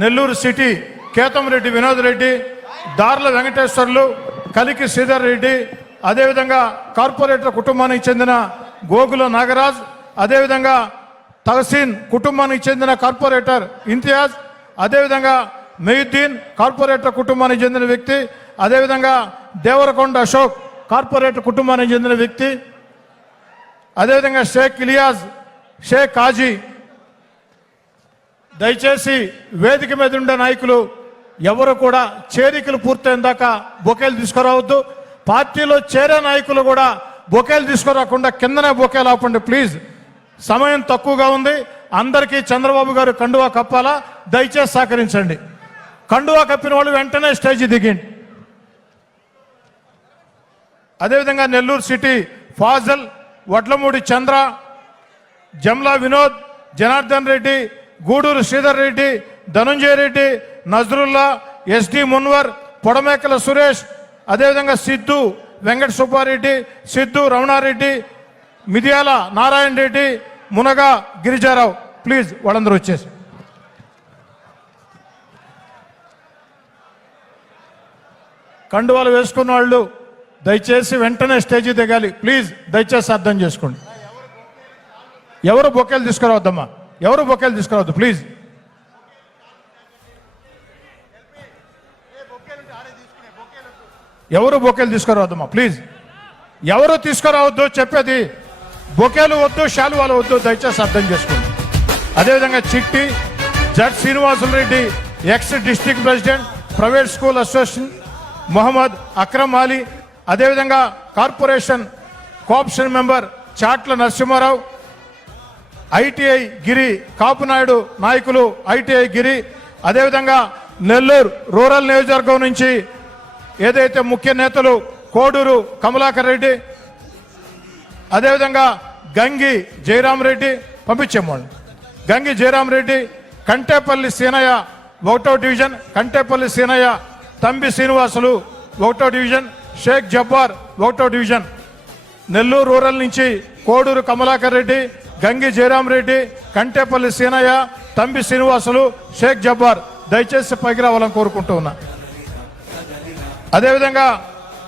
Nellore city Kethamreddy Vinod Reddy Darla Venkateswarlu కలికి శ్రీధర్ రెడ్డి అదేవిధంగా corporator కుటుంబానికి చెందిన గోగుల నాగరాజ్ అదేవిధంగా తహసీన్ కుటుంబానికి చెందిన కార్పొరేటర్ ఇంతియాజ్ అదేవిధంగా మెయుద్దీన్ కార్పొరేటర్ కుటుంబానికి చెందిన వ్యక్తి అదేవిధంగా దేవరకొండ అశోక్ కార్పొరేటర్ కుటుంబానికి చెందిన వ్యక్తి అదేవిధంగా షేక్ ఇలియాజ్ షేక్ కాజీ దయచేసి వేదిక మీద ఉండే నాయకులు ఎవరు కూడా చేరికలు పూర్తయిన దాకా బొకేలు తీసుకురావద్దు. పార్టీలో చేరే నాయకులు కూడా బొకేలు తీసుకురాకుండా కిందనే బొకేలు ఆపండి ప్లీజ్. సమయం తక్కువగా ఉంది. అందరికీ చంద్రబాబు గారు కండువా కప్పాలా? దయచేసి సహకరించండి. కండువా కప్పిన వాళ్ళు వెంటనే స్టేజ్ దిగండి. అదేవిధంగా నెల్లూరు సిటీ ఫాజల్ వడ్లమూడి చంద్ర జమ్లా వినోద్ జనార్దన్ రెడ్డి గూడూరు శ్రీధర్ రెడ్డి ధనుంజయ రెడ్డి నజరుల్లా ఎస్డి మున్వర్ పొడమేకల సురేష్ అదేవిధంగా సిద్ధు వెంకట సుబ్బారెడ్డి సిద్ధు రమణారెడ్డి మిదియాల నారాయణ రెడ్డి మునగ గిరిజారావు. ప్లీజ్ వాళ్ళందరూ వచ్చేసి. కండువాలు వేసుకున్న వాళ్ళు దయచేసి వెంటనే స్టేజీ దిగాలి. ప్లీజ్ దయచేసి అర్థం చేసుకోండి. ఎవరు బొకేలు తీసుకురావద్దమ్మా? ఎవరు బొకేలు తీసుకురావద్దు ప్లీజ్ ఎవరు బొకేలు తీసుకురావద్దమ్మా ప్లీజ్ ఎవరు తీసుకురావద్దు చెప్పేది బొకేలు వద్దు శాలువాలు వద్దు దయచేసి అర్థం చేసుకోండి. అదేవిధంగా Chitti Z Srinivasulu Reddy ex district president private school association Mohammed Akram Ali అదేవిధంగా corporation co-option member Chatla Narasimharao ITI Giri Kapunaidu నాయకులు ఐటీఐ గిరి అదేవిధంగా నెల్లూరు రూరల్ నియోజకవర్గం నుంచి ఏదైతే ముఖ్య నేతలు కోడూరు కమలాకర్ రెడ్డి అదేవిధంగా గంగి జయరాం రెడ్డి పంపించేమోళ్ళు గంగి జయరాం రెడ్డి కంటేపల్లి సీనయ్య ఒకటో డివిజన్ కంటేపల్లి సీనయ్య తంబి శ్రీనివాసులు ఒకటో డివిజన్ షేక్ జబ్బార్ ఒకటో డివిజన్. నెల్లూరు రూరల్ నుంచి కోడూరు కమలాకర్ రెడ్డి గంగి జయరాం రెడ్డి కంటేపల్లి సీనయ్య తంబి శ్రీనివాసులు షేక్ జబ్బార్ దయచేసి పైకి రావాలని కోరుకుంటూ ఉన్నా. అదేవిధంగా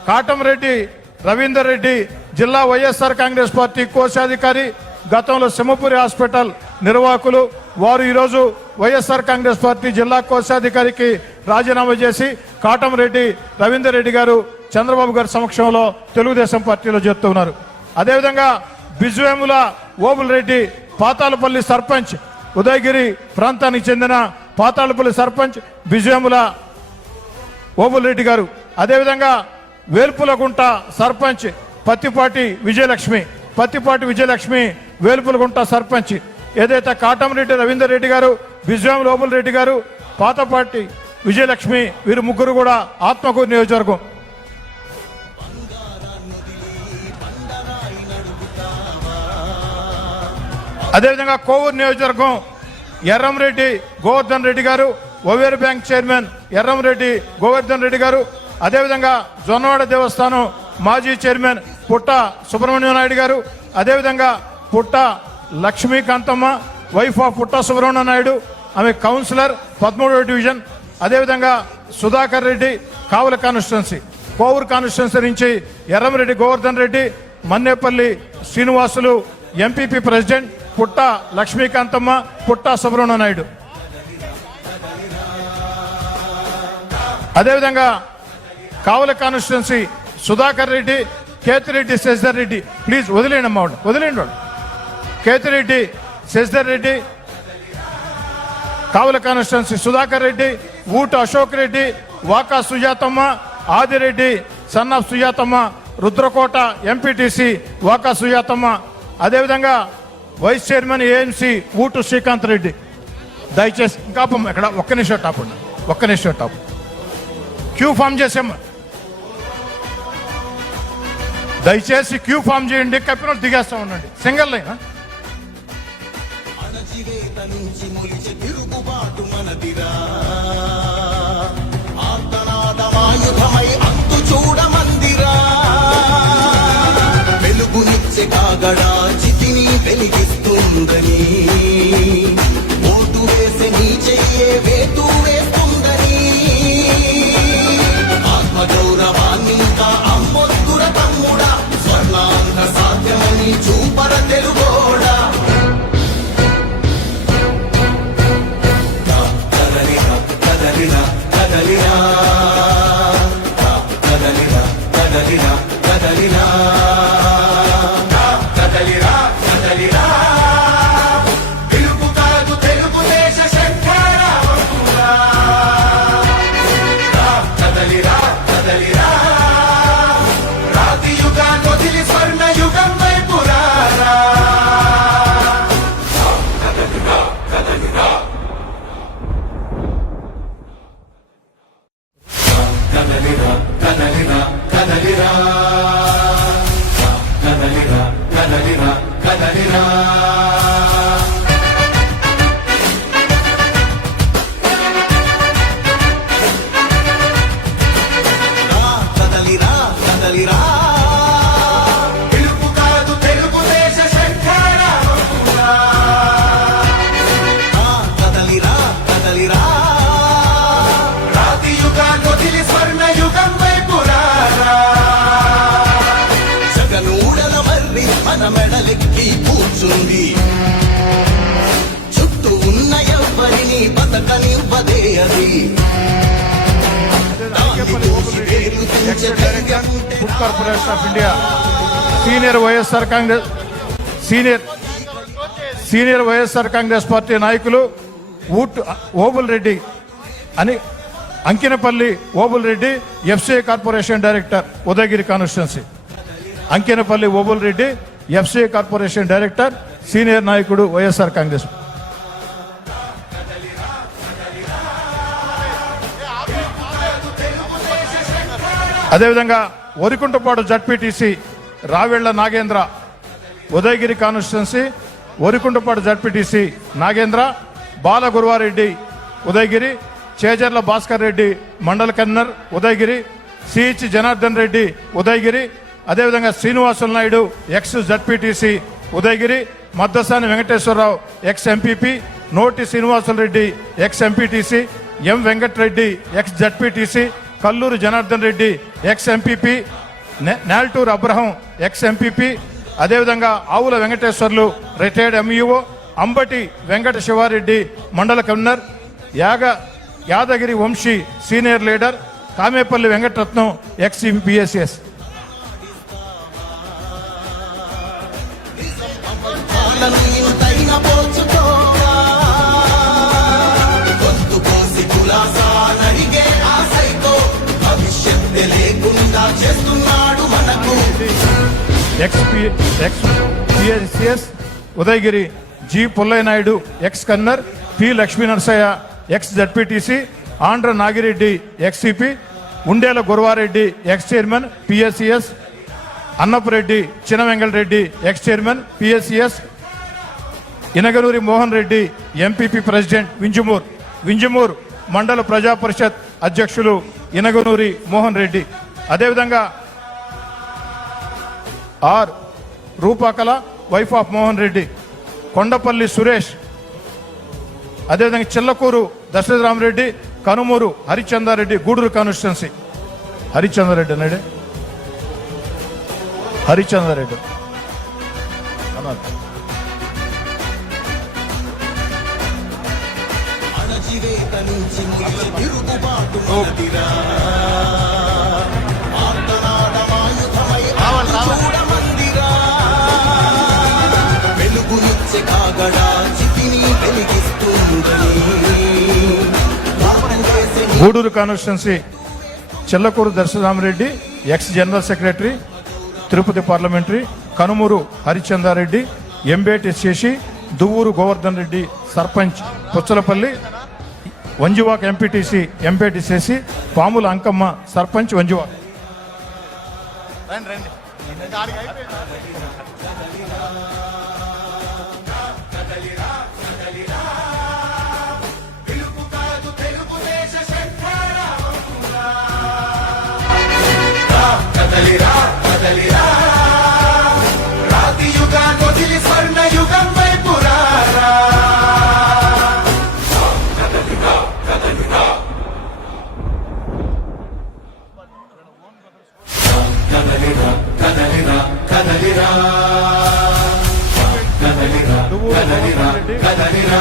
కాటంరెడ్డి రవీందర్ రెడ్డి జిల్లా వైఎస్ఆర్ కాంగ్రెస్ పార్టీ కోశాధికారి గతంలో సింహపురి హాస్పిటల్ నిర్వాహకులు వారు ఈరోజు వైఎస్ఆర్ కాంగ్రెస్ పార్టీ జిల్లా కోశాధికారికి రాజీనామా చేసి కాటంరెడ్డి రవీందర్ రెడ్డి గారు చంద్రబాబు గారి సమక్షంలో తెలుగుదేశం పార్టీలో చేరుతున్నారు. అదేవిధంగా బిజువేముల ఓబుల్ రెడ్డి పాతాలపల్లి సర్పంచ్ ఉదయగిరి ప్రాంతానికి చెందిన పాతాళపల్లి సర్పంచ్ బిజువేముల ఓబుల్ రెడ్డి గారు. అదేవిధంగా వేల్పులగుంట సర్పంచ్ పత్తిపాటి విజయలక్ష్మి పత్తిపాటి విజయలక్ష్మి వేల్పులగుంట సర్పంచ్. ఏదైతే కాటంరెడ్డి రవీందర్ రెడ్డి గారు విజయం లోబుల్ రెడ్డి గారు పాతపాటి విజయలక్ష్మి వీరు ముగ్గురు కూడా ఆత్మకూరు నియోజకవర్గం అదేవిధంగా కోవూరు నియోజకవర్గం ఎర్రంరెడ్డి గోవర్ధన్ రెడ్డి గారు ఒవేరు బ్యాంక్ చైర్మన్ ఎర్రంరెడ్డి గోవర్ధన్ రెడ్డి గారు అదేవిధంగా జొన్నవాడ దేవస్థానం మాజీ చైర్మన్ పుట్ట సుబ్రహ్మణ్యం నాయుడు గారు అదేవిధంగా పుట్ట లక్ష్మీకాంతమ్మ వైఫ్ ఆఫ్ పుట్ట సుబ్రహ్మణ్య నాయుడు ఆమె కౌన్సిలర్ పదమూడవ డివిజన్ అదేవిధంగా సుధాకర్ రెడ్డి కావుల కాన్స్టిట్యున్సీ. కోవూరు కాన్స్టిట్యున్సీ నుంచి ఎర్రంరెడ్డి గోవర్ధన్ రెడ్డి మన్నేపల్లి శ్రీనివాసులు ఎంపీపీ ప్రెసిడెంట్ పుట్ట లక్ష్మీకాంతమ్మ పుట్ట సుబ్రహ్మణ్య నాయుడు. అదేవిధంగా కావల కాన్స్టిట్యున్సీ సుధాకర్ రెడ్డి కేతిరెడ్డి శశిధర్ రెడ్డి. ప్లీజ్ వదిలేండి అమ్మ వాడు వదిలేండి వాడు Ketireddy Sasidhar Reddy Kavali constituency Sudhakar Reddy Oota Ashok Reddy Vaka Sujathamma Adireddy son of Sujathamma Rudrakota MPTC Vaka Sujathamma అదేవిధంగా vice chairman AMC Ootu Srikanth Reddy. దయచేసి ఇంకా ఇక్కడ ఒక్క నిమిషం టాప్ ఉండి. ఒక్క నిమిషం టాప్ క్యూ ఫామ్ చేసామ్మా. దయచేసి క్యూ ఫామ్ చేయండి కప్పిన దిగేస్తా ఉండండి. సింగిల్ లైన్ అంతు చూడమందిరా వెలుగునిచ్చే కాగడా. చితిని వెలిగిస్తుందని కూర్చుంది చుట్టూ ఉన్న ఎవరిని బతకనివ్వదే అది. Food corporation of India senior YSR Congress senior senior YSR Congress party నాయకులు ఊట్ ఓబుల్ రెడ్డి అని Ankinapalli Obul Reddy FCI corporation director Udayagiri constituency. Ankinapalli Obul Reddy FCI corporation director senior నాయకుడు వైఎస్ఆర్ కాంగ్రెస్ అదేవిధంగా Orikuntapadu ZPTC Ravella Nagendra Udayagiri constituency Orikuntapadu ZPTC Nagendra Bala Guruvareddy Udayagiri Chejarla Bhaskar Reddy మండల కన్నర్ Udayagiri CH Janardhan Reddy Udayagiri అదేవిధంగా Srinivasulu Naidu ex ZPTC Udayagiri Maddasani Venkateswararao ex MPP Noti Srinivasulu Reddy ex MPTC M Venkatareddy ex ZPTC Kalluru Janardhan Reddy ex MPP Naltur Abraham ex MPP అదేవిధంగా Avula Venkateswarlu retired MEO Ambati Venkata Sivareddy మండల convener Yaga Yadagiri Vamsi senior leader Kamepalli Venkataratnam ex PSS ex ex PSCS Udayagiri G Pullaiah Naidu ex convener P Lakshmi Narasaiah ex ZPTC Andhra Nagireddy ఎక్స్సిపి Undela Guravareddy ex chairman PSCS Annapureddy Chinavengalreddy ex chairman PSCS Inaganuri Mohan Reddy MPP president Vinjamur Vinjamur మండల ప్రజా పరిషత్ అధ్యక్షులు ఇనగనూరి మోహన్ రెడ్డి అదేవిధంగా R Rupakala wife of Mohan Reddy Kondapalli Suresh అదేవిధంగా Chillakuru Dasaratharama Reddy Kanumuru Harichandareddy Gudur constituency. Harichandareddy అన్నాడే? హరిచందారెడ్డి. అన్నారు. అణచివేత నుంచి నిలిచి తిరుగుబాటు కాగడా చితిని Gudur constituency Chellakuru Darsaramareddy ex general secretary Tirupati parliamentary Kanumuru Harichandareddy Embeti Seshi Duvvuru Govardhan Reddy sarpanch Puchalapalli Vanjuvaka MPTC Empeti Seshi Pamula Ankamma sarpanch Vanjuvaka. కదలిరా కదలిరా. రాతి యుగాన్ని వదిలి స్వర్ణ యుగం వైపురా కదలిరా కదలిరా కదలిరా. కదలిరా కదలిరా కదలిరా.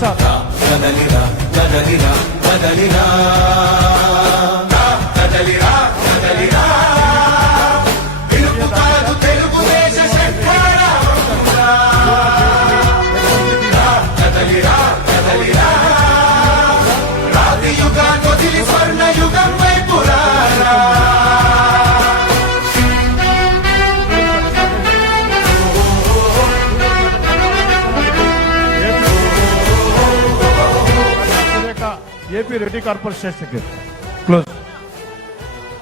సార్. కదలిరా కదలిరా కదలిరా ZP corporation close.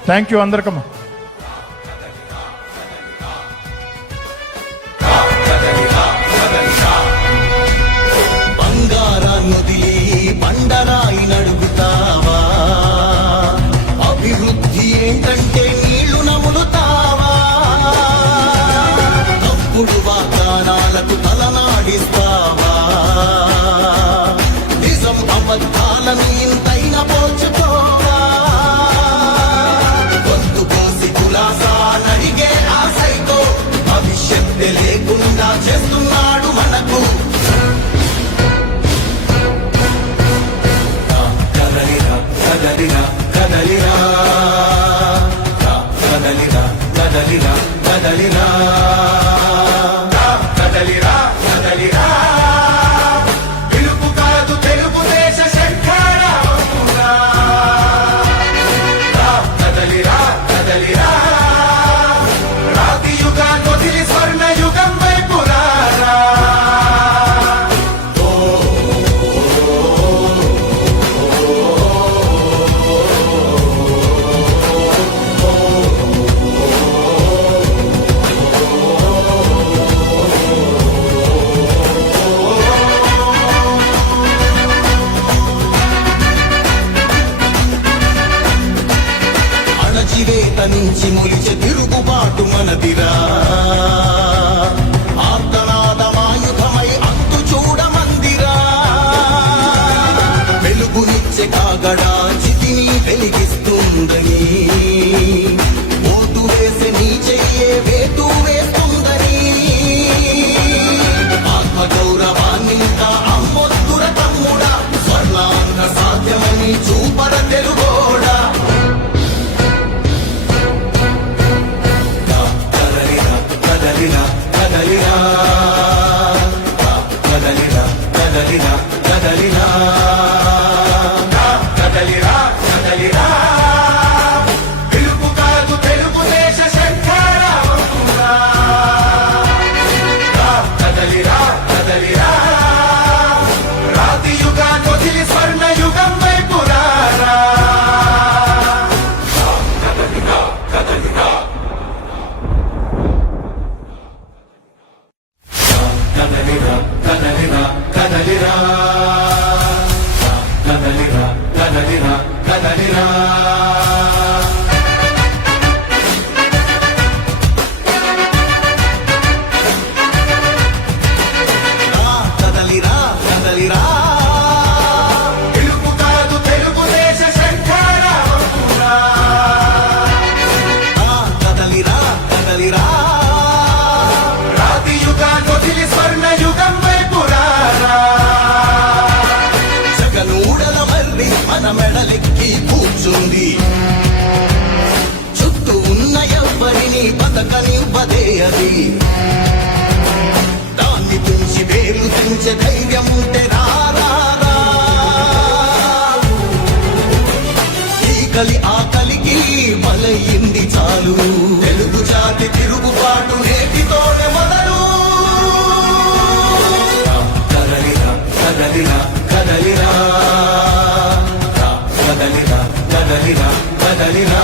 Thank you అందరికమ్మా. నుంచి మొలిచే తిరుగుబాటు మనదిరా. చేస్తుంది చుట్టూ ఉన్న ఎవ్వరిని బతకనివ్వదే అది. దాన్ని తుంచి వేలు తుంచే ధైర్యం ఉంటే కదలిరా కదలిరా